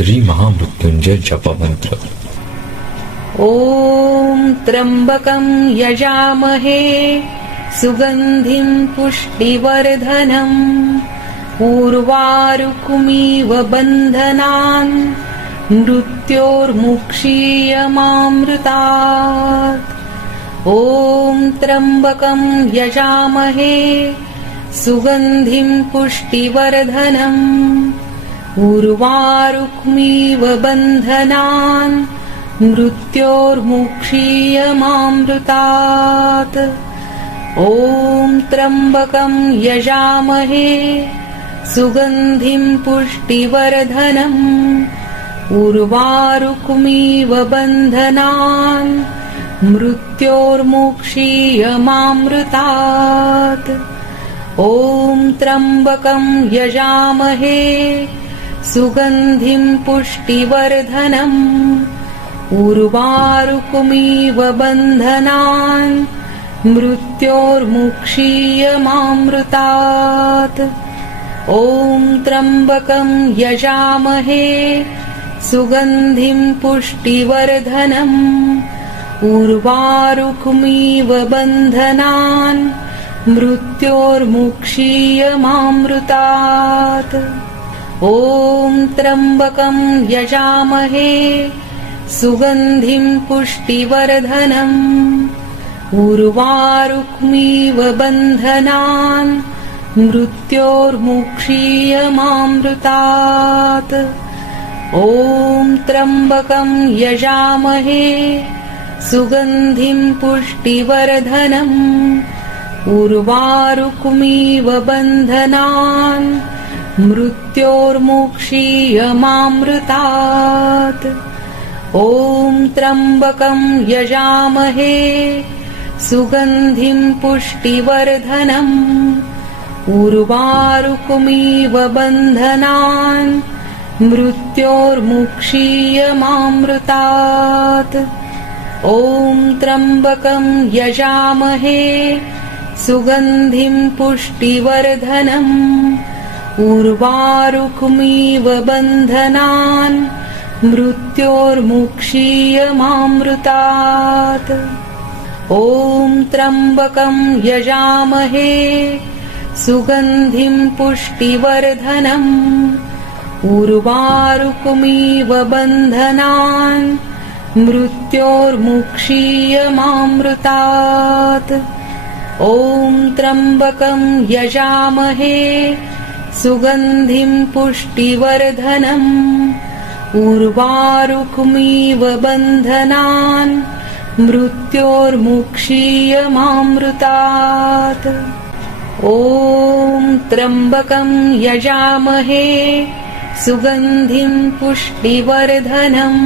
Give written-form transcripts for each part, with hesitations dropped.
श्री महामृत्युंजय जपमंत्र। ॐ त्र्यम्बकं यजामहे सुगन्धिं पुष्टिवर्धनम् उर्वारुकमिव बन्धनान् मृत्योर्मुक्षीयमामृतात्। ॐ त्र्यम्बकं यजामहे सुगन्धिं पुष्टिवर्धनम् उर्वारुकमिव बन्धनान् मृत्योर्मुक्षीयमामृतात्। ॐ त्र्यम्बकं यजामहे सुगन्धिं पुष्टिवर्धनम् उर्वारुकमिव बन्धनान् मृत्योर्मुक्षीयमामृतात्। ॐ त्र्यम्बकं यजामहे सुगन्धिं पुष्टिवर्धनम् उर्वारुकमिव बन्धनान् मृत्योर्मुक्षीयमामृतात्। ॐ त्र्यम्बकं यजामहे सुगन्धिं पुष्टिवर्धनम् उर्वारुकमिव बन्धनान् मृत्योर्मुक्षीयमामृतात्। ॐ त्र्यम्बकं यजामहे सुगन्धिं पुष्टिवर्धनम् उर्वारुकमिव बन्धनान् मृत्योर्मुक्षीयमामृतात्। ॐ त्र्यम्बकं यजामहे सुगन्धिं पुष्टिवर्धनम् उर्वारुकमिव बन्धनान् मृत्योर्मुक्षीयमामृतात्। ॐ त्र्यम्बकं यजामहे सुगन्धिं पुष्टिवर्धनम् उर्वारुकमिव बन्धनान् मृत्योर्मुक्षीयमामृतात्। ॐ त्र्यम्बकं यजामहे सुगन्धिं पुष्टिवर्धनम् उर्वारुकमिव बन्धनान् मृत्योर्मुक्षीयमामृतात्। ॐ त्र्यम्बकं यजामहे सुगन्धिं पुष्टिवर्धनम् उर्वारुकमिव बन्धनान् मृत्योर्मुक्षीयमामृतात्। ॐ त्र्यम्बकं यजामहे सुगन्धिं पुष्टिवर्धनम् उर्वारुकमिव बन्धनान् मृत्योर्मुक्षीयमामृतात्। ॐ त्र्यम्बकं यजामहे सुगन्धिं पुष्टिवर्धनम्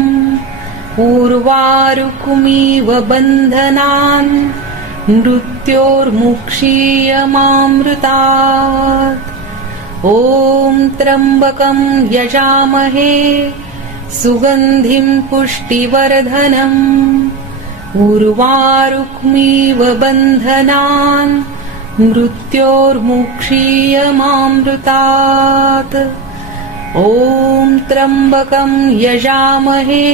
उर्वारुकमिव बन्धनान् मृत्योर्मुक्षीयमामृतात्। ॐ त्र्यम्बकं यजामहे सुगन्धिं पुष्टिवर्धनम् उर्वारुकमिव बन्धनान् मृत्योर्मुक्षीयमामृतात्। ॐ त्र्यम्बकं यजामहे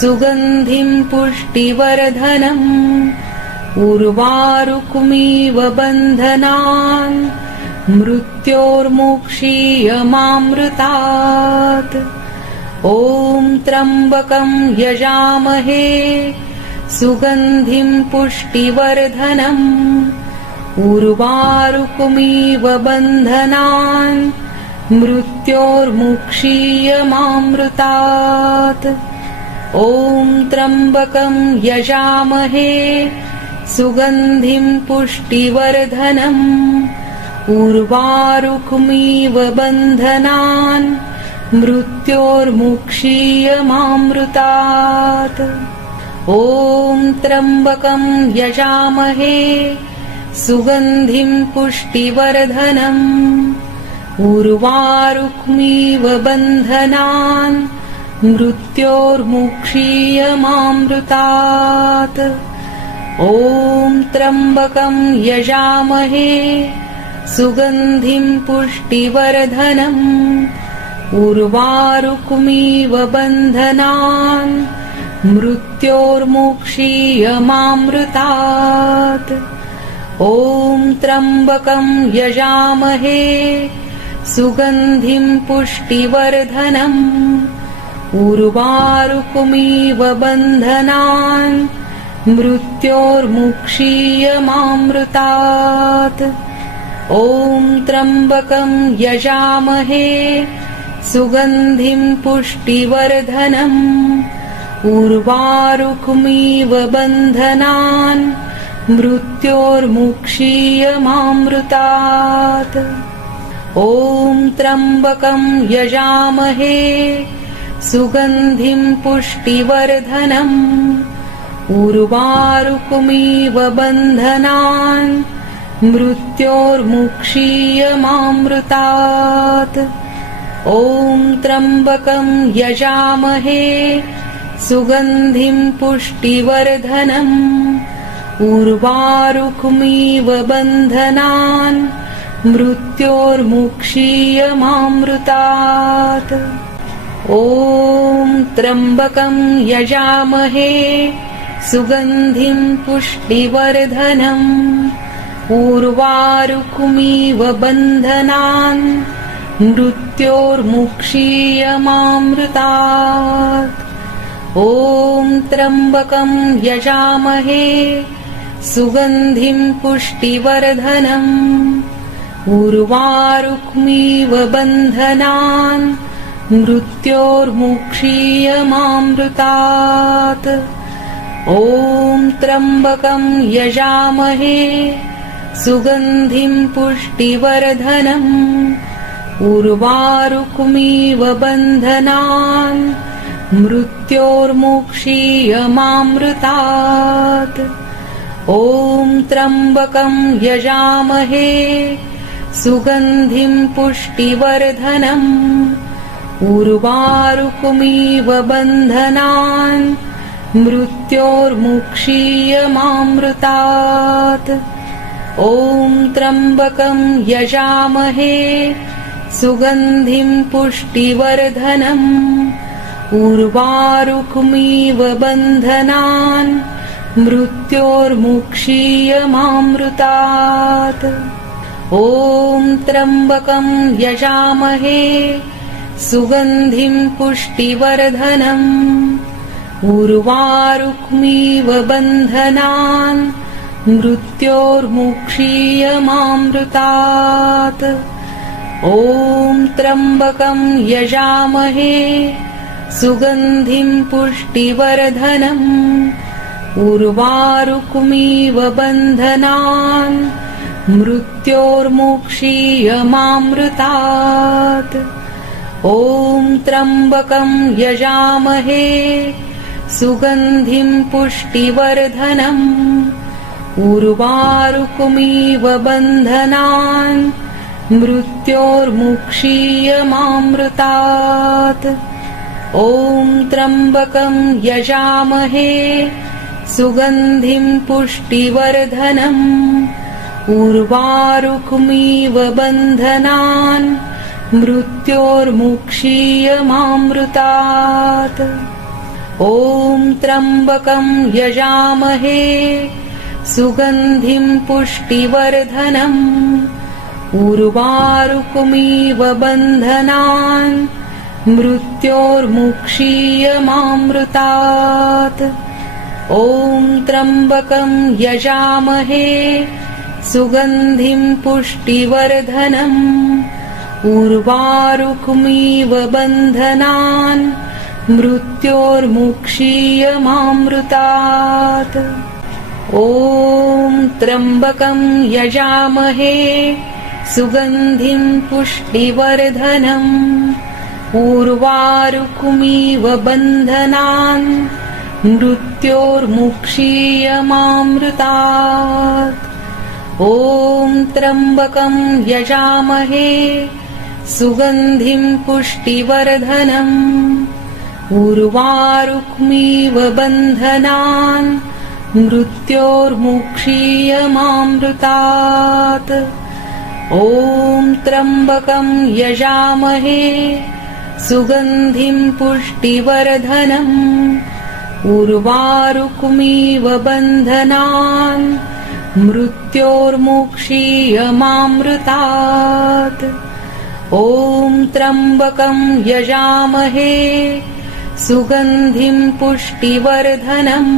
सुगन्धिं पुष्टिवर्धनम् उर्वारुकमिव बन्धनान् मृत्योर्मुक्षीयमामृतात्। ॐ त्र्यम्बकं यजामहे सुगन्धिं पुष्टिवर्धनम् उर्वारुकमिव बन्धनान् मृत्योर्मुक्षीयमामृतात्। ॐ त्र्यम्बकं यजामहे सुगन्धिं पुष्टिवर्धनम् उर्वारुकमिव बन्धनान् मृत्योर्मुक्षीयमामृतात्। ॐ त्र्यम्बकं यजामहे सुगन्धिं पुष्टिवर्धनम् उर्वारुकमिव बन्धनान् मृत्योर्मुक्षीयमामृतात्। ॐ त्र्यम्बकं यजामहे सुगन्धिं पुष्टिवर्धनम् उर्वारुकमिव बन्धनान् मृत्योर्मुक्षीयमामृतात् ॐ त्र्यम्बकं यजामहे सुगन्धिं पुष्टिवर्धनम् उर्वारुकमिव बन्धनान् मृत्योर्मुक्षीयमामृतात् ॐ त्र्यम्बकं यजामहे सुगन्धिं पुष्टिवर्धनम् उर्वारुकमिव बन्धनान् मृत्योर्मुक्षीयमामृतात् ॐ त्र्यम्बकं यजामहे सुगन्धिं पुष्टिवर्धनम् उर्वारुकमिव बन्धनान् मृत्योर्मुक्षीयमामृतात् ॐ त्र्यम्बकं यजामहे सुगन्धिं पुष्टिवर्धनम् उर्वारुकमिव बन्धनान् मृत्योर्मुक्षीयमामृतात् ॐ त्र्यम्बकं यजामहे सुगन्धिं पुष्टिवर्धनम् उर्वारुकमिव बन्धनान् मृत्योर्मुक्षीयमामृतात् ॐ त्र्यम्बकं यजामहे सुगन्धिं पुष्टिवर्धनम् उर्वारुकमिव बन्धनान् मृत्योर्मुक्षीयमामृतात् ॐ त्र्यम्बकं यजामहे सुगन्धिं पुष्टिवर्धनम् उर्वारुकमिव बन्धनान् मृत्योर्मुक्षीयमामृतात् ॐ त्र्यम्बकं यजामहे सुगन्धिं पुष्टिवर्धनम् उर्वारुकमिव बन्धनान् मृत्योर्मुक्षीयमामृतात् ॐ त्र्यम्बकं यजामहे सुगन्धिं पुष्टिवर्धनम् उर्वारुकमिव बन्धनान् मृत्योर्मुक्षीयमामृतात् ॐ त्र्यम्बकं यजामहे सुगन्धिं पुष्टिवर्धनम् उर्वारुकमिव बन्धनान् मृत्योर्मुक्षीयमामृतात् ॐ त्र्यम्बकं यजामहे सुगन्धिं पुष्टिवर्धनम् उर्वारुकमिव बन्धनान् मृत्योर्मुक्षीयमामृतात् ॐ त्र्यम्बकं यजामहे सुगन्धिं पुष्टिवर्धनम् उर्वारुकमिव बन्धनान् मृत्योर्मुक्षीयमामृतात् ॐ त्र्यम्बकं यजामहे सुगन्धिं पुष्टिवर्धनम् उर्वारुकमिव बन्धनान् मृत्योर्मुक्षीयमामृतात् ॐ त्र्यम्बकं यजामहे सुगन्धिं पुष्टिवर्धनम् उर्वारुकमिव बन्धनान् मृत्योर्मुक्षीयमामृतात् ॐ त्र्यम्बकं यजामहे सुगन्धिं पुष्टिवर्धनम् उर्वारुकमिव बन्धनान् मृत्योर्मुक्षीयमामृतात् ॐ त्र्यम्बकं यजामहे सुगन्धिं पुष्टिवर्धनम् उर्वारुकमिव बन्धनान् मृत्योर्मुक्षीयमामृतात् ॐ त्र्यम्बकं यजामहे सुगन्धिं पुष्टिवर्धनम् उर्वारुकमिव बन्धनान् मृत्योर्मुक्षीयमामृतात् ॐ त्र्यम्बकं यजामहे सुगन्धिं पुष्टिवर्धनम् उर्वारुकमिव बन्धनान् मृत्योर्मुक्षीयमामृतात् ॐ त्र्यम्बकं यजामहे सुगन्धिं पुष्टिवर्धनम्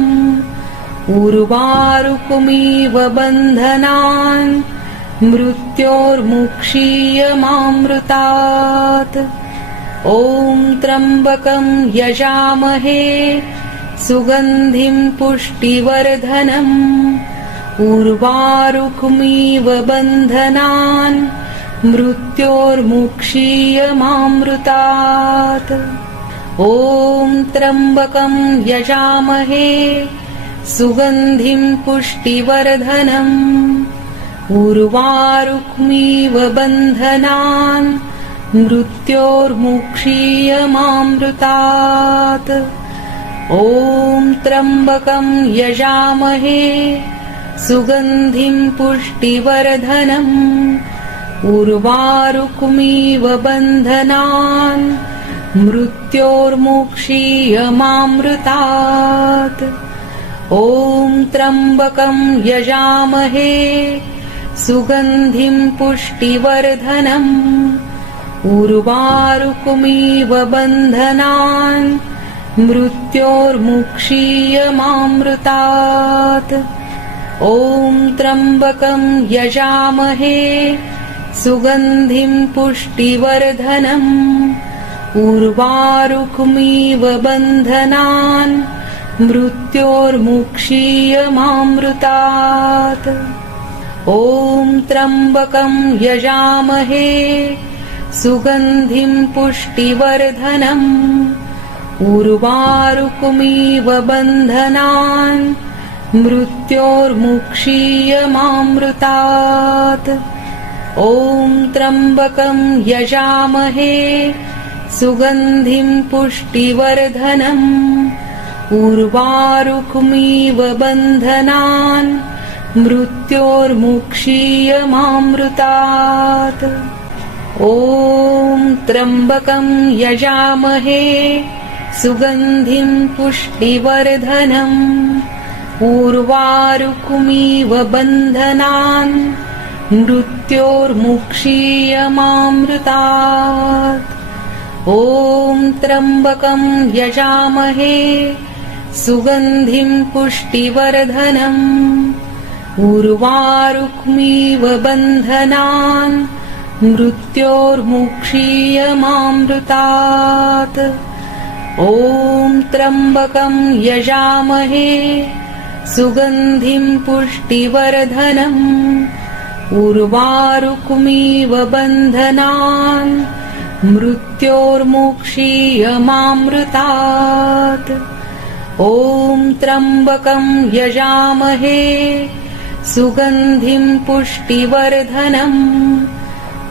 उर्वारुकमिव बन्धनान् मृत्योर्मुक्षीयमामृतात् ॐ त्र्यम्बकं यजामहे सुगन्धिं पुष्टिवर्धनम् उर्वारुकमिव बन्धनान् मृत्योर्मुक्षीयमामृतात् ॐ त्र्यम्बकं यजामहे सुगन्धिं पुष्टिवर्धनम् उर्वारुकमिव बन्धनान् मृत्योर्मुक्षीयमामृतात् ॐ त्र्यम्बकं यजामहे सुगन्धिं पुष्टिवर्धनम् उर्वारुकमिव बन्धनान् मृत्योर्मुक्षीयमामृतात् ॐ त्र्यम्बकं यजामहे सुगन्धिं पुष्टिवर्धनम् उर्वारुकमिव बन्धनान् मृत्योर्मुक्षीयमामृतात् ॐ त्र्यम्बकं यजामहे सुगन्धिं पुष्टिवर्धनम् उर्वारुकमिव बन्धनान् मृत्योर्मुक्षीयमामृतात् ॐ त्र्यम्बकं यजामहे सुगन्धिं पुष्टिवर्धनम् उर्वारुकमिव बन्धनान् मृत्योर्मुक्षीयमामृतात् ॐ त्र्यम्बकं यजामहे सुगन्धिं पुष्टिवर्धनम् उर्वारुकमिव बन्धनान् मृत्योर्मुक्षीयमामृतात् ॐ त्र्यम्बकं यजामहे सुगन्धिं पुष्टिवर्धनम् उर्वारुकमिव बन्धनान् मृत्योर्मुक्षीयमामृतात् ॐ त्र्यम्बकं यजामहे सुगन्धिं पुष्टिवर्धनम् उर्वारुकमिव बन्धनान् मृत्योर्मुक्षीयमामृतात् ॐ त्र्यम्बकं यजामहे सुगन्धिं पुष्टिवर्धनम् उर्वारुकमिव बन्धनान् मृत्योर्मुक्षीयमामृतात् ॐ त्र्यम्बकं यजामहे सुगन्धिं पुष्टिवर्धनम्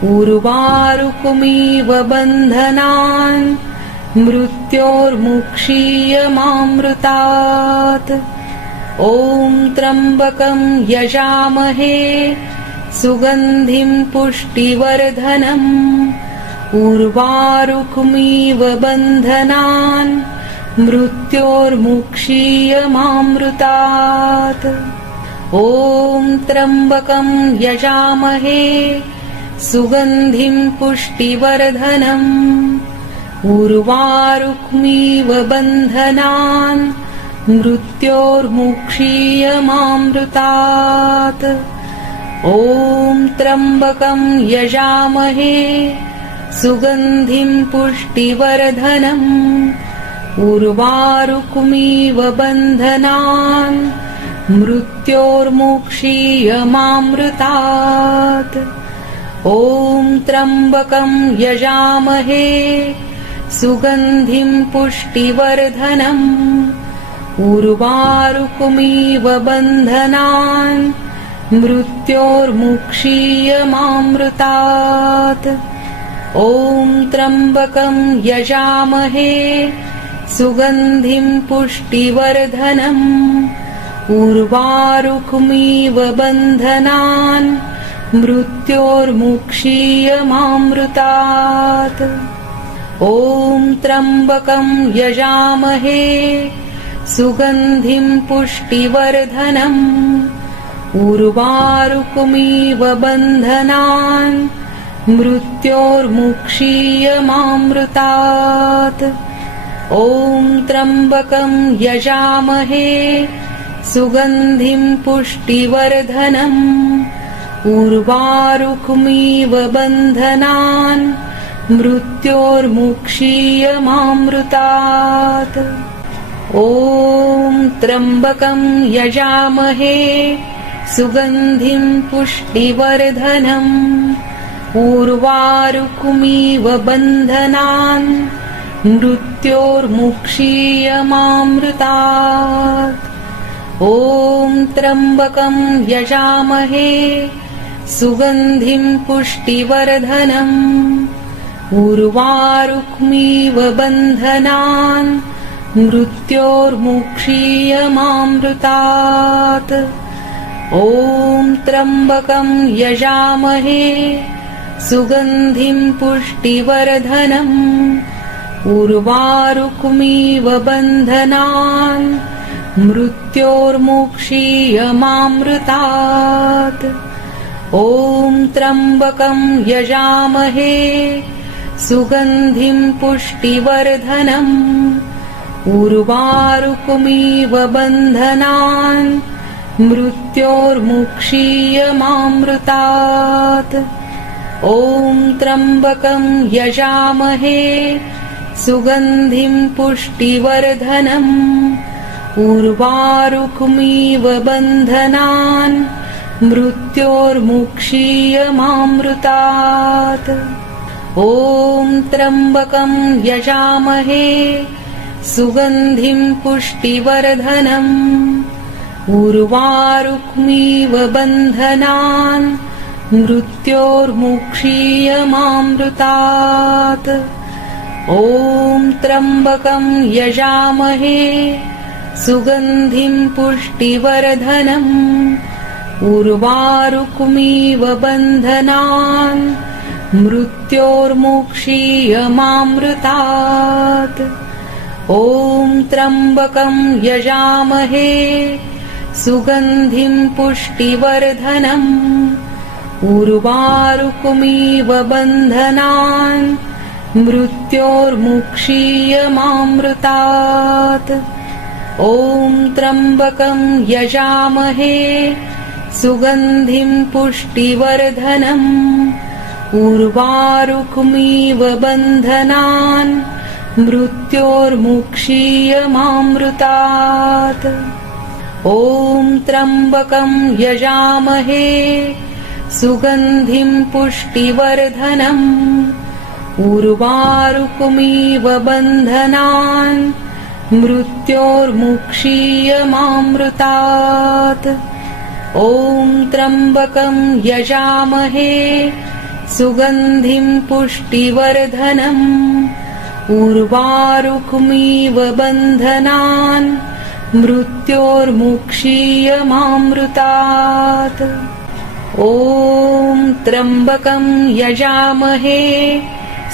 उर्वारुकमिव बन्धनान् मृत्योर्मुक्षीयमामृतात् ॐ त्र्यम्बकं यजामहे सुगन्धिं पुष्टिवर्धनम् उर्वारुकमिव बन्धनान् मृत्योर्मुक्षीयमामृतात् ॐ त्र्यम्बकं यजामहे सुगन्धिं पुष्टिवर्धनम् उर्वारुकमिव बन्धनान् मृत्योर्मुक्षीयमामृतात् ॐ त्र्यम्बकं यजामहे सुगन्धिं पुष्टिवर्धनम् उर्वारुकमिव बन्धनान् मृत्योर्मुक्षीयमामृतात् ॐ त्र्यम्बकं यजामहे सुगन्धिं पुष्टिवर्धनम् उर्वारुकमिव बन्धनान् मृत्योर्मुक्षीयमामृतात् ॐ त्र्यम्बकं यजामहे सुगन्धिं पुष्टिवर्धनम् उर्वारुकमिव बन्धनान् मृत्योर्मुक्षीयमामृतात् ॐ त्र्यम्बकं यजामहे सुगन्धिं पुष्टिवर्धनम् उर्वारुकमिव बन्धनान् मृत्योर्मुक्षीयमामृतात् ॐ त्र्यम्बकं यजामहे सुगन्धिं पुष्टिवर्धनम् उर्वारुकमिव बन्धनान् मृत्योर्मुक्षीयमामृतात् ॐ त्र्यम्बकं यजामहे सुगन्धिं पुष्टिवर्धनम् उर्वारुकमिव बन्धनान् मृत्योर्मुक्षीयमामृतात् ॐ त्र्यम्बकं यजामहे सुगन्धिं पुष्टिवर्धनम् उर्वारुकमिव बन्धनान् मृत्योर्मुक्षीयमामृतात् ॐ त्र्यम्बकं यजामहे सुगन्धिं पुष्टिवर्धनम् उर्वारुकमिव बन्धनान् मृत्योर्मुक्षीयमामृतात् ॐ त्र्यम्बकं यजामहे सुगन्धिं पुष्टिवर्धनम् उर्वारुकमिव बन्धनान् मृत्योर्मुक्षीयमामृतात् ॐ त्र्यम्बकं यजामहे सुगन्धिं पुष्टिवर्धनम् उर्वारुकमिव बन्धनान् मृत्योर्मुक्षीयमामृतात् ॐ त्र्यम्बकं यजामहे सुगन्धिं पुष्टिवर्धनम् उर्वारुकमिव बन्धनान् मृत्योर्मुक्षीयमामृतात् ॐ त्र्यम्बकं यजामहे सुगन्धिं पुष्टिवर्धनम् उर्वारुकमिव बन्धनान् मृत्योर्मुक्षीयमामृतात् ॐ त्र्यम्बकं यजामहे सुगन्धिं पुष्टिवर्धनम् उर्वारुकमिव बन्धनान् मृत्योर्मुक्षीयमामृतात् ॐ त्र्यम्बकं यजामहे सुगन्धिं पुष्टिवर्धनम् उर्वारुकमिव बन्धनान् मृत्योर्मुक्षीयमामृतात् ॐ त्र्यम्बकं यजामहे सुगन्धिं पुष्टिवर्धनम् उर्वारुकमिव बन्धनान् मृत्योर्मुक्षीयमामृतात् ॐ त्र्यम्बकं यजामहे सुगन्धिं पुष्टिवर्धनम् उर्वारुकमिव बन्धनान् मृत्योर्मुक्षीयमामृतात् ॐ त्र्यम्बकं यजामहे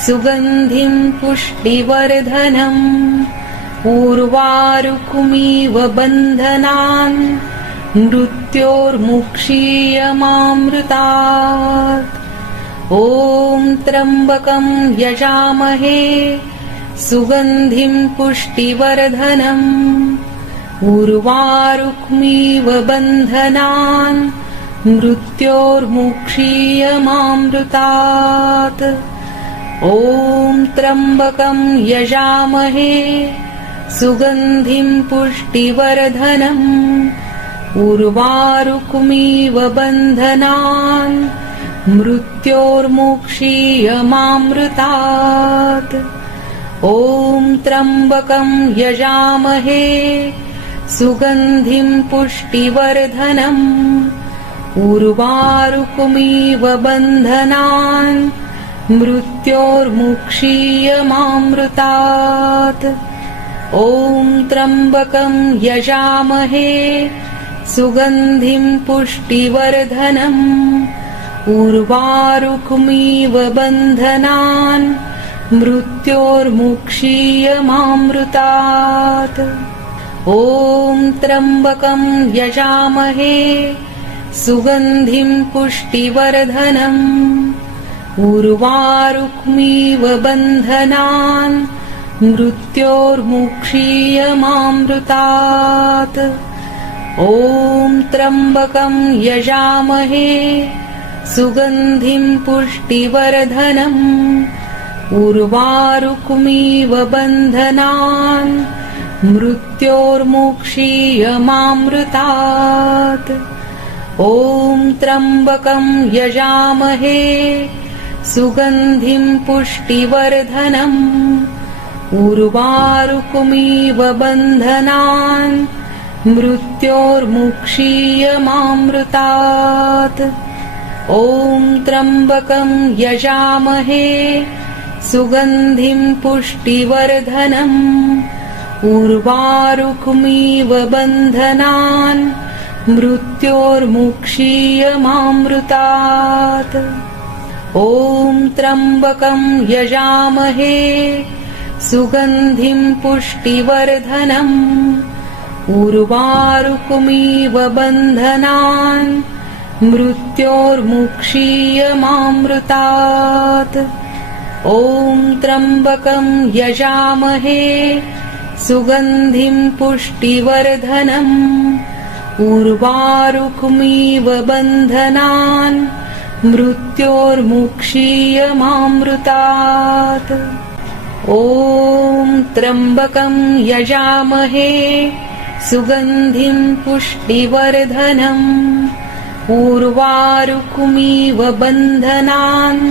सुगन्धिं पुष्टिवर्धनम् उर्वारुकमिव बन्धनान् मृत्योर्मुक्षीयमामृतात् ॐ त्र्यम्बकं यजामहे सुगन्धिं पुष्टिवर्धनम् उर्वारुकमिव बन्धनान् मृत्योर्मुक्षीयमामृतात् ॐ त्र्यम्बकं यजामहे सुगन्धिं पुष्टिवर्धनम् उर्वारुकमिव बन्धनान् मृत्योर्मुक्षीयमामृतात् ॐ त्र्यम्बकं यजामहे सुगन्धिं पुष्टिवर्धनम् उर्वारुकमिव बन्धनान् मृत्योर्मुक्षीयमामृतात् ॐ त्र्यम्बकं यजामहे सुगन्धिं पुष्टिवर्धनम् उर्वारुकमिव बन्धनान् मृत्योर्मुक्षीयमामृतात्। ॐ त्र्यम्बकं यजामहे सुगन्धिं पुष्टिवर्धनम् उर्वारुक्मिव बन्धनान् मृत्योर्मुक्षीयमामृतात्। ॐ त्र्यम्बकं यजामहे सुगन्धिं पुष्टिवर्धनम् उर्वारुक्मिव बन्धनान् मृत्योर्मुक्षीयमामृतात्। ॐ त्र्यम्बकं यजामहे सुगन्धिं पुष्टिवर्धनम् उर्वारुक्मिव बन्धनान् मृत्योर्मुक्षीयमामृतात्। ॐ त्र्यम्बकं यजामहे सुगन्धिं पुष्टिवर्धनम् उर्वारुक्मिव बन्धनान् मृत्योर्मुक्षीयमामृतात्। ॐ त्र्यम्बकं यजामहे सुगन्धिं पुष्टिवर्धनम् उर्वारुक्मिव बन्धनान् मृत्योर्मुक्षीयमामृतात्। ॐ त्र्यम्बकं यजामहे सुगन्धिं पुष्टिवर्धनम् उर्वारुक्मिव बन्धनान् मृत्योर्मुक्षीयमामृतात्। ॐ त्र्यम्बकं यजामहे सुगन्धिं पुष्टिवर्धनम् उर्वारुक्मिव बन्धनान्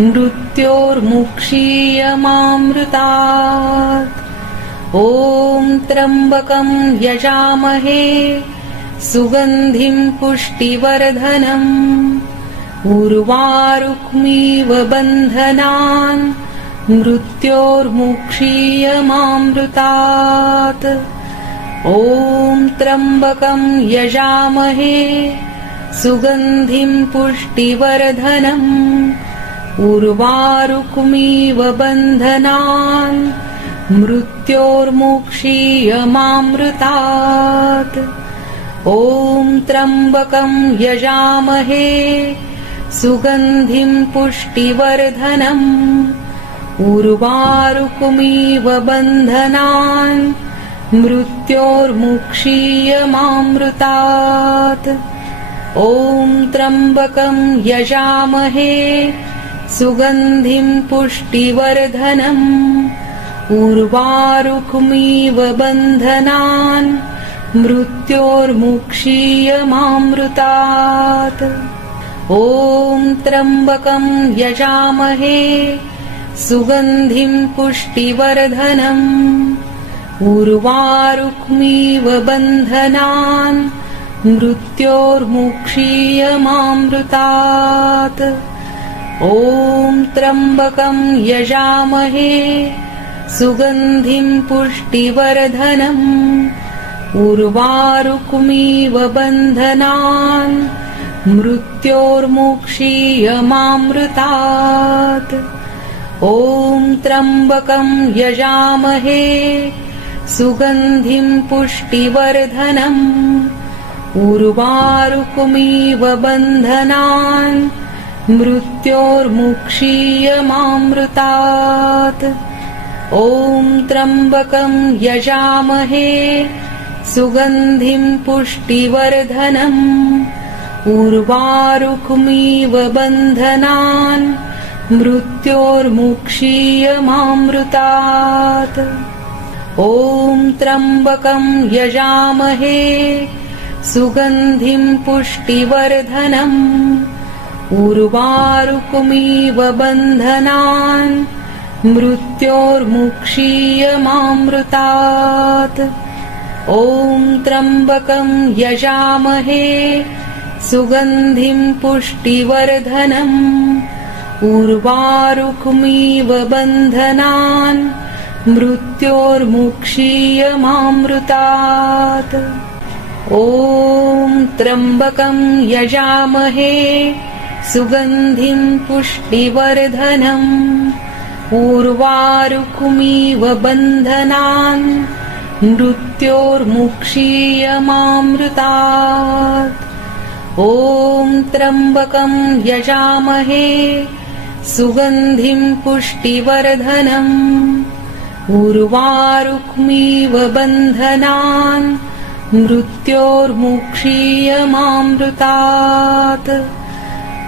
मृत्योर्मुक्षीयमामृतात्। ॐ त्र्यम्बकं यजामहे सुगन्धिं पुष्टिवर्धनम् उर्वारुक्मिव बन्धनान् मृत्योर्मुक्षीयमामृतात्। ॐ त्र्यम्बकं यजामहे सुगन्धिं पुष्टिवर्धनम् उर्वारुक्मिव बन्धनान् मृत्योर्मुक्षीयमामृतात्। ॐ त्र्यम्बकं यजामहे सुगन्धिं पुष्टिवर्धनम् उर्वारुक्मिव बन्धनान् मृत्योर्मुक्षीयमामृतात्। ॐ त्र्यम्बकं यजामहे सुगन्धिं पुष्टिवर्धनम् उर्वारुक्मिव बन्धनान् मृत्योर्मुक्षीयमामृतात्। ॐ त्र्यम्बकं यजामहे सुगन्धिं पुष्टिवर्धनम् उर्वारुक्मिव बन्धनान् मृत्योर्मुक्षीयमामृतात्। ॐ त्र्यम्बकं यजामहे सुगन्धिं पुष्टिवर्धनम् उर्वारुक्मिव बन्धनान् मृत्योर्मुक्षीयमामृतात्। ॐ त्र्यम्बकं यजामहे सुगन्धिं पुष्टिवर्धनम् उर्वारुक्मिव बन्धनान् मृत्योर्मुक्षीयमामृतात्। ॐ त्र्यम्बकं यजामहे सुगन्धिं पुष्टिवर्धनम् उर्वारुक्मिव बन्धनान् मृत्योर्मुक्षीयमामृतात्। ॐ त्र्यम्बकं यजामहे सुगन्धिं पुष्टिवर्धनम् उर्वारुक्मिव बन्धनान् मृत्योर्मुक्षीयमामृतात्। ॐ त्र्यम्बकं यजामहे सुगन्धिं पुष्टिवर्धनम् उर्वारुक्मिव बन्धनान् मृत्योर्मुक्षीयमामृतात्। ॐ त्र्यम्बकं यजामहे सुगन्धिं पुष्टिवर्धनम् उर्वारुकमिव बन्धनान् मृत्योर्मुक्षीयमामृतात्। ॐ त्र्यम्बकं यजामहे सुगन्धिं पुष्टिवर्धनम् उर्वारुकमिव बन्धनान् मृत्योर्मुक्षीयमामृतात्।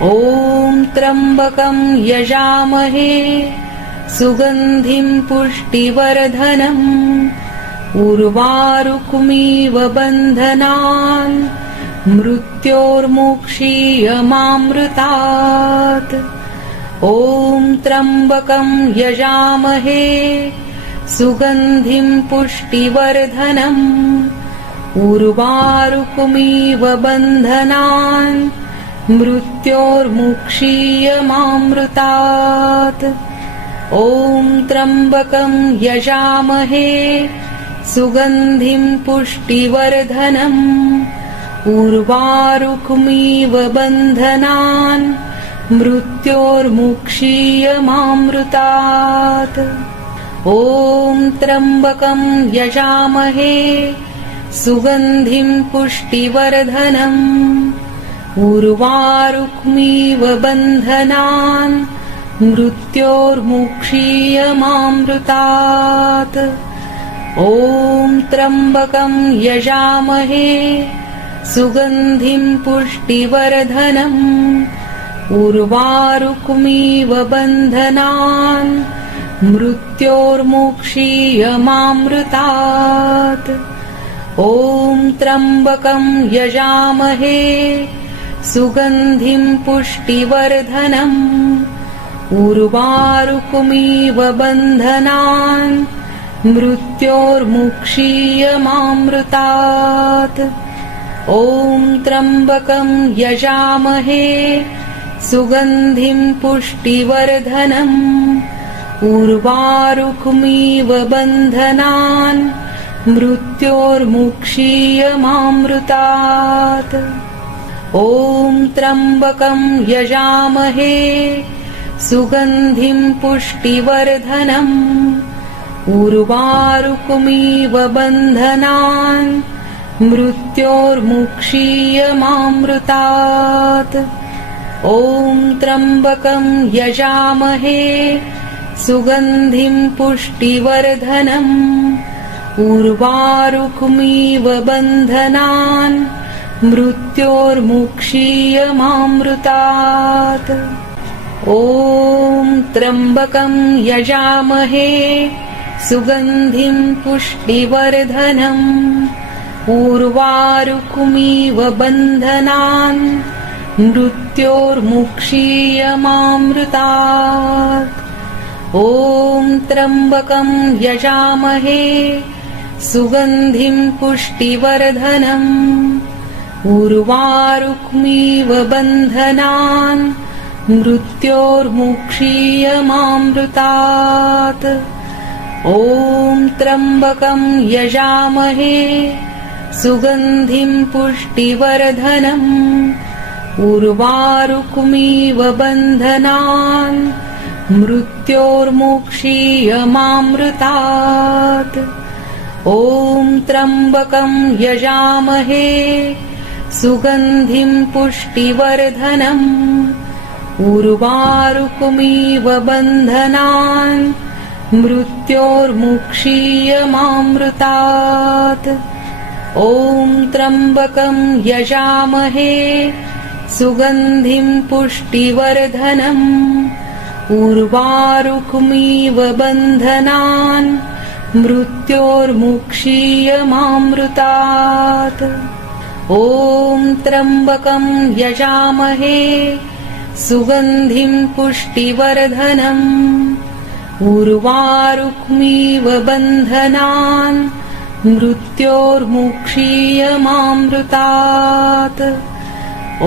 ॐ त्र्यम्बकं यजामहे सुगन्धिं पुष्टिवर्धनम् उर्वारुकमिव बन्धनान् मृत्योर्मुक्षीयमामृतात्। ॐ त्र्यम्बकं यजामहे सुगन्धिं पुष्टिवर्धनम् उर्वारुकमिव बन्धनान् मृत्योर्मुक्षीयमामृतात्। ॐ त्र्यम्बकं यजामहे सुगन्धिं पुष्टिवर्धनम् उर्वारुकमिव बन्धनान् मृत्योर्मुक्षीयमामृतात्। ॐ त्र्यम्बकं यजामहे सुगन्धिं पुष्टिवर्धनम् उर्वारुकमिव बन्धनान् मृत्योर्मुक्षीयमामृतात्। ॐ त्र्यम्बकं यजामहे सुगन्धिं पुष्टिवर्धनम् उर्वारुकमिव बन्धनान् मृत्योर्मुक्षीयमामृतात्। ॐ त्र्यम्बकं यजामहे सुगन्धिं पुष्टिवर्धनम् उर्वारुकमिव बन्धनान् मृत्योर्मुक्षीयमामृतात्। ॐ त्र्यम्बकं यजामहे सुगन्धिं पुष्टिवर्धनम् उर्वारुकमिव बन्धनान् मृत्योर्मुक्षीयमामृतात्। ॐ त्र्यम्बकं यजामहे सुगन्धिं पुष्टिवर्धनम् उर्वारुकमिव बन्धनान् मृत्योर्मुक्षीयमामृतात्। ॐ त्र्यम्बकं यजामहे सुगन्धिं पुष्टिवर्धनम् उर्वारुकमिव बन्धनान् मृत्योर्मुक्षीयमामृतात्। ॐ त्र्यम्बकं यजामहे सुगन्धिं पुष्टिवर्धनम् उर्वारुकमिव बन्धनान् मृत्योर्मुक्षीयमामृतात्। ॐ त्र्यम्बकं यजामहे सुगन्धिं पुष्टिवर्धनम् उर्वारुकमिव बन्धनान् मृत्योर्मुक्षीयमामृतात्। ॐ त्र्यम्बकं यजामहे सुगन्धिं पुष्टिवर्धनम् उर्वारुकमिव बन्धनान् मृत्योर्मुक्षीयमामृतात्। ॐ त्र्यम्बकं यजामहे सुगन्धिं पुष्टिवर्धनम् उर्वारुकमिव बन्धनान् मृत्योर्मुक्षीयमामृतात्। ॐ त्र्यम्बकं यजामहे सुगन्धिं पुष्टिवर्धनम् उर्वारुकमिव बन्धनान् मृत्योर्मुक्षीयमामृतात्। ॐ त्र्यम्बकं यजामहे सुगन्धिं पुष्टिवर्धनम् उर्वारुकमिव बन्धनान् मृत्योर्मुक्षीयमामृतात्। ॐ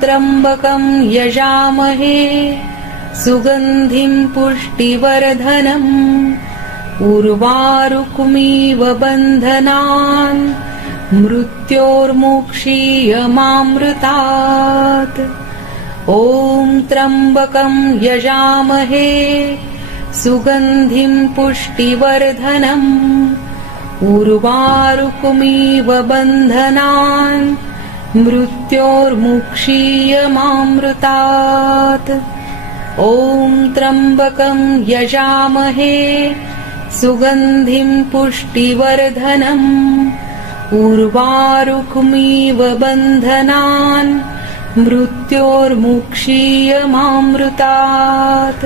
त्र्यम्बकं यजामहे सुगन्धिं पुष्टिवर्धनम् उर्वारुकमिव बन्धनान् मृत्योर्मुक्षीयमामृतात्। ॐ त्र्यम्बकं यजामहे सुगन्धिं पुष्टिवर्धनम् उर्वारुकमिव बन्धनान् मृत्योर्मुक्षीयमामृतात् ॐ त्र्यम्बकं यजामहे सुगन्धिं पुष्टिवर्धनम् उर्वारुकमिव बन्धनान् मृत्योर्मुक्षीयमामृतात्।